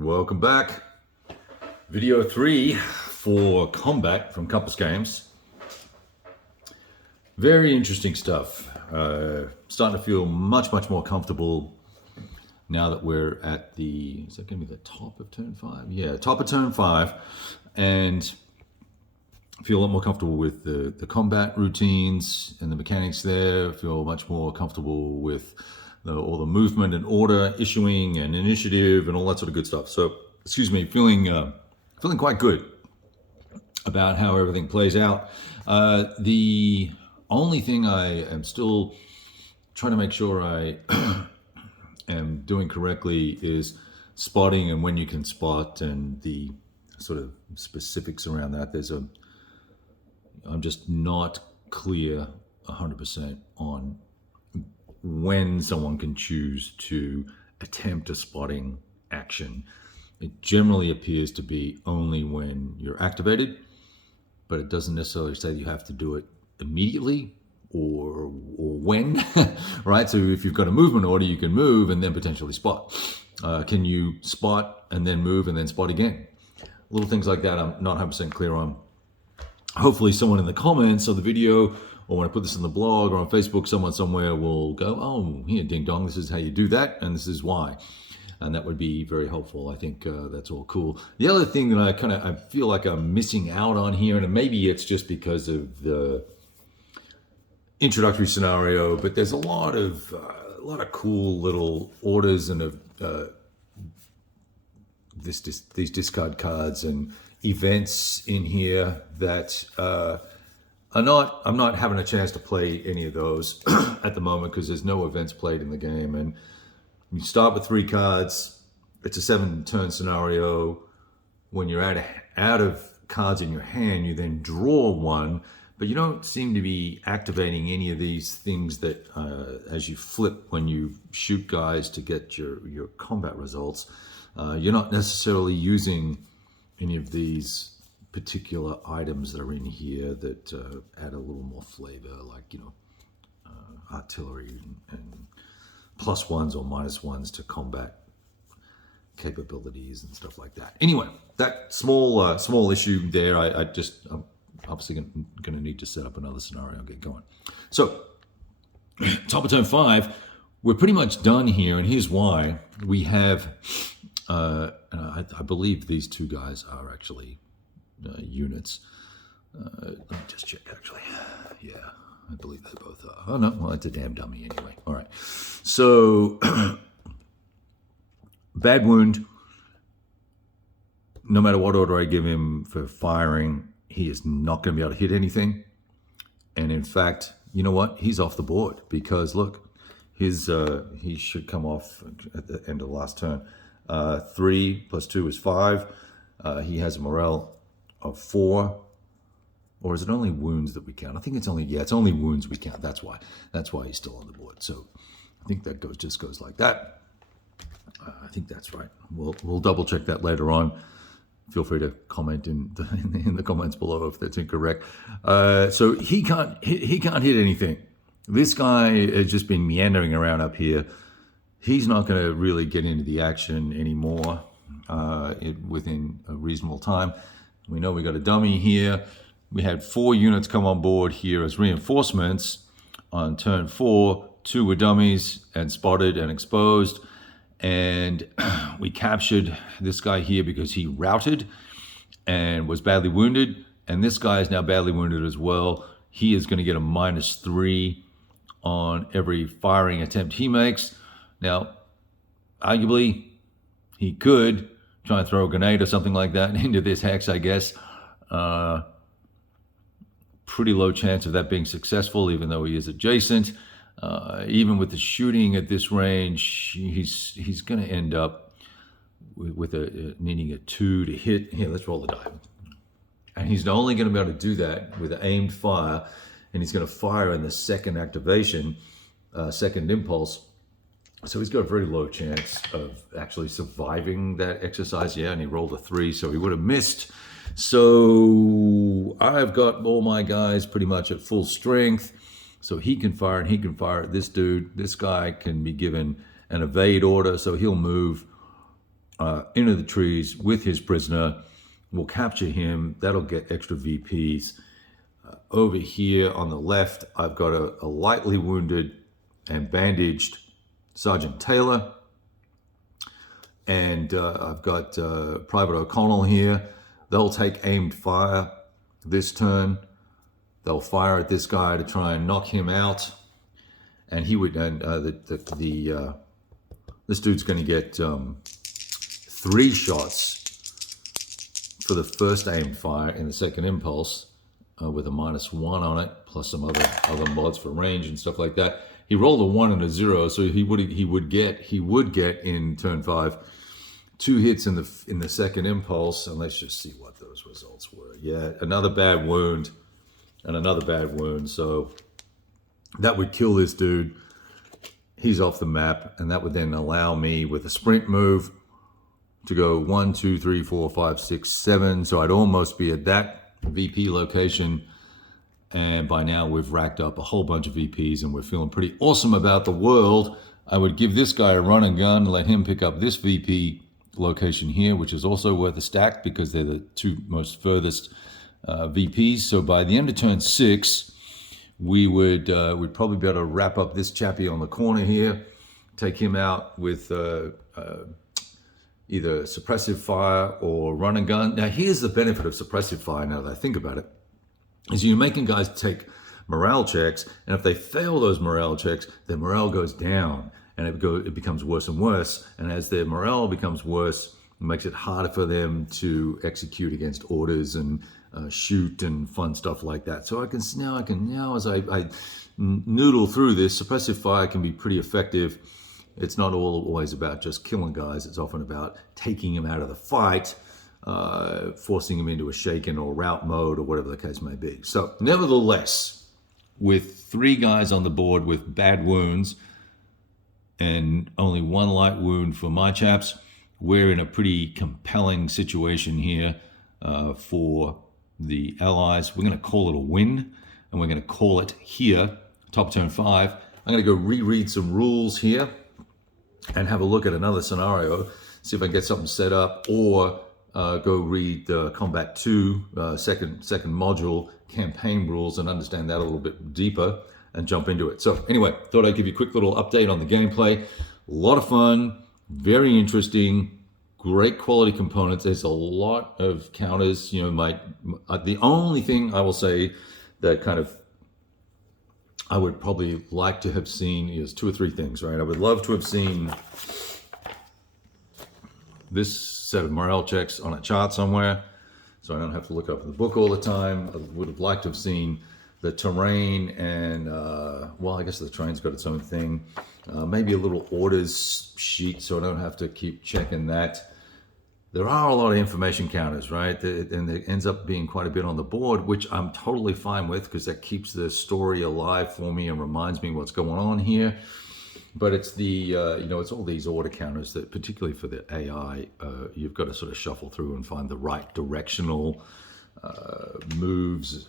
Welcome back. Video 3 for Combat from Compass Games. Very interesting stuff. Starting to feel much more comfortable now that we're at the, is that going to be the top of turn 5? Yeah, top of turn 5. And feel a lot more comfortable with the combat routines and the mechanics there. Feel much more comfortable with all the movement and order issuing and initiative and all that sort of good stuff. So, excuse me, feeling quite good about how everything plays out. The only thing I am still trying to make sure I am doing correctly is spotting and when you can spot and the sort of specifics around that. I'm just not clear 100% on when someone can choose to attempt a spotting action. It generally appears to be only when you're activated, but it doesn't necessarily say that you have to do it immediately or when, right? So if you've got a movement order, you can move and then potentially spot. Can you spot and then move and then spot again? Little things like that I'm not 100% clear on. Hopefully someone in the comments of the video, or when I put this in the blog or on Facebook, someone somewhere will go, oh, here, ding dong, this is how you do that, and this is why. And that would be very helpful. I think that's all cool. The other thing that I feel like I'm missing out on here, and maybe it's just because of the introductory scenario, but there's a lot of cool little orders and these discard cards and events in here that I'm not having a chance to play any of those at the moment because there's no events played in the game. And you start with 3 cards. It's a 7-turn scenario. When you're out of cards in your hand, you then draw 1, but you don't seem to be activating any of these things that as you flip when you shoot guys to get your combat results, you're not necessarily using any of these particular items that are in here that add a little more flavor, like, artillery and +1s or -1s to combat capabilities and stuff like that. Anyway, that small issue there, I'm obviously going to need to set up another scenario and get going. So, top of turn 5, we're pretty much done here, and here's why. We have, I believe these 2 guys are actually units. Let me just check, actually. Yeah, I believe they both are. Oh, no, well, it's a damn dummy anyway. All right. So, bad wound. No matter what order I give him for firing, he is not going to be able to hit anything. And in fact, you know what? He's off the board because, look, he should come off at the end of the last turn. 3 + 2 is 5. He has a morale of 4, or is it only wounds that we count? I think it's only wounds we count. That's why he's still on the board. So I think that just goes like that. I think that's right. We'll double check that later on. Feel free to comment in the comments below if that's incorrect. So he can't hit anything. This guy has just been meandering around up here. He's not going to really get into the action anymore within a reasonable time. We know we got a dummy here. We had 4 units come on board here as reinforcements on turn 4. 2 were dummies and spotted and exposed. And we captured this guy here because he routed and was badly wounded. And this guy is now badly wounded as well. He is going to get a -3 on every firing attempt he makes. Now, arguably, he could try and throw a grenade or something like that into this hex, I guess. Pretty low chance of that being successful, even though he is adjacent. Even with the shooting at this range, he's going to end up with needing a 2 to hit. Here, let's roll the die. And he's only going to be able to do that with an aimed fire, and he's going to fire in the second activation, second impulse. So he's got a very low chance of actually surviving that exercise. Yeah, and he rolled a 3, so he would have missed. So I've got all my guys pretty much at full strength. So he can fire and he can fire at this dude. This guy can be given an evade order, so he'll move into the trees with his prisoner. We'll capture him. That'll get extra VPs. Over here on the left, I've got a lightly wounded and bandaged Sergeant Taylor. And I've got Private O'Connell here. They'll take aimed fire this turn. They'll fire at this guy to try and knock him out. And he would, this dude's going to get 3 shots for the first aimed fire in the second impulse with a -1 on it, plus some other mods for range and stuff like that. He rolled a 1 and a 0, so he would get in turn 5 2 hits in the second impulse. And let's just see what those results were. Yeah, another bad wound and another bad wound. So that would kill this dude. He's off the map, and that would then allow me with a sprint move to go 1, 2, 3, 4, 5, 6, 7. So I'd almost be at that VP location. And by now we've racked up a whole bunch of VPs and we're feeling pretty awesome about the world. I would give this guy a run and gun, let him pick up this VP location here, which is also worth a stack because they're the 2 most furthest VPs. So by the end of turn 6, we'd probably be able to wrap up this chappie on the corner here, take him out with either suppressive fire or run and gun. Now here's the benefit of suppressive fire, now that I think about it, is you're making guys take morale checks, and if they fail those morale checks, their morale goes down, and it becomes worse and worse. And as their morale becomes worse, it makes it harder for them to execute against orders and shoot and fun stuff like that. So now as I noodle through this, suppressive fire can be pretty effective. It's not always about just killing guys. It's often about taking them out of the fight, forcing them into a shaken or rout mode or whatever the case may be. So nevertheless, with 3 guys on the board with bad wounds and only 1 light wound for my chaps, we're in a pretty compelling situation here for the Allies. We're going to call it a win, and we're going to call it here, top turn 5. I'm going to go reread some rules here and have a look at another scenario, see if I can get something set up, or go read Combat 2, second module campaign rules and understand that a little bit deeper and jump into it. So anyway, thought I'd give you a quick little update on the gameplay. A lot of fun, very interesting, great quality components. There's a lot of counters. You know, the only thing I will say that kind of I would probably like to have seen is 2 or 3 things, right? I would love to have seen this set of morale checks on a chart somewhere, so I don't have to look up in the book all the time. I would have liked to have seen the terrain and, well, I guess the terrain's got its own thing. Maybe a little orders sheet so I don't have to keep checking that. There are a lot of information counters, right? And there ends up being quite a bit on the board, which I'm totally fine with because that keeps the story alive for me and reminds me what's going on here. But it's the, it's all these order counters that, particularly for the AI, you've got to sort of shuffle through and find the right directional moves,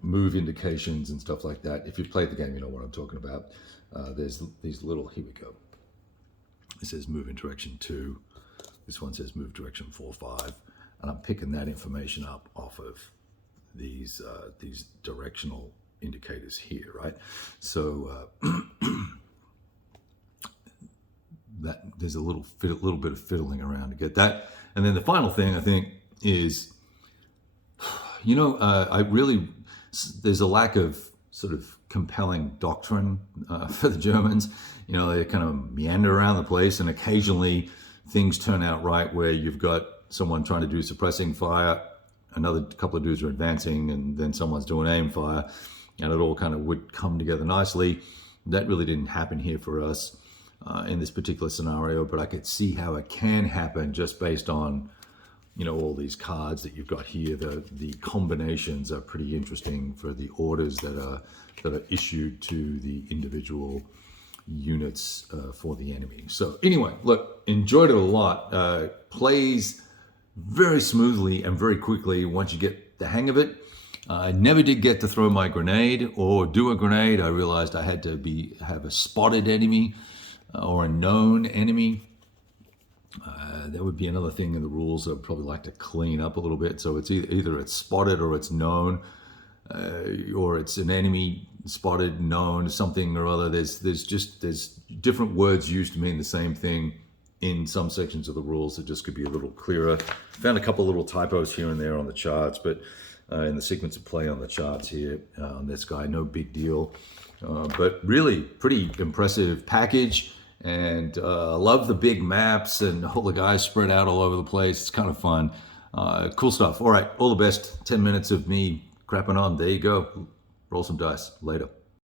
move indications and stuff like that. If you've played the game, you know what I'm talking about. There's these little, here we go. It says move in direction 2. This one says move direction 4, 5. And I'm picking that information up off of these directional indicators here, right? So that there's a little bit of fiddling around to get that. And then the final thing I think is, there's a lack of sort of compelling doctrine for the Germans. You know, they kind of meander around the place, and occasionally things turn out right where you've got someone trying to do suppressing fire, another couple of dudes are advancing, and then someone's doing aim fire, and it all kind of would come together nicely. That really didn't happen here for us in this particular scenario, but I could see how it can happen just based on, all these cards that you've got here. The combinations are pretty interesting for the orders that are issued to the individual units for the enemy. So anyway, look, enjoyed it a lot. Plays very smoothly and very quickly once you get the hang of it. I never did get to throw my grenade or do a grenade. I realized I had to have a spotted enemy or a known enemy There would be another thing in the rules I'd probably like to clean up a little bit. So it's either it's spotted or it's known, or it's an enemy spotted, known, something or other. There's different words used to mean the same thing in some sections of the rules that just could be a little clearer. Found a couple little typos here and there on the charts, but in the sequence of play on the charts here on this guy, no big deal. But really pretty impressive package. And love the big maps and all the guys spread out all over the place. It's kind of fun. Cool stuff. All right, all the best. 10 minutes of me crapping on. There you go. Roll some dice. Later.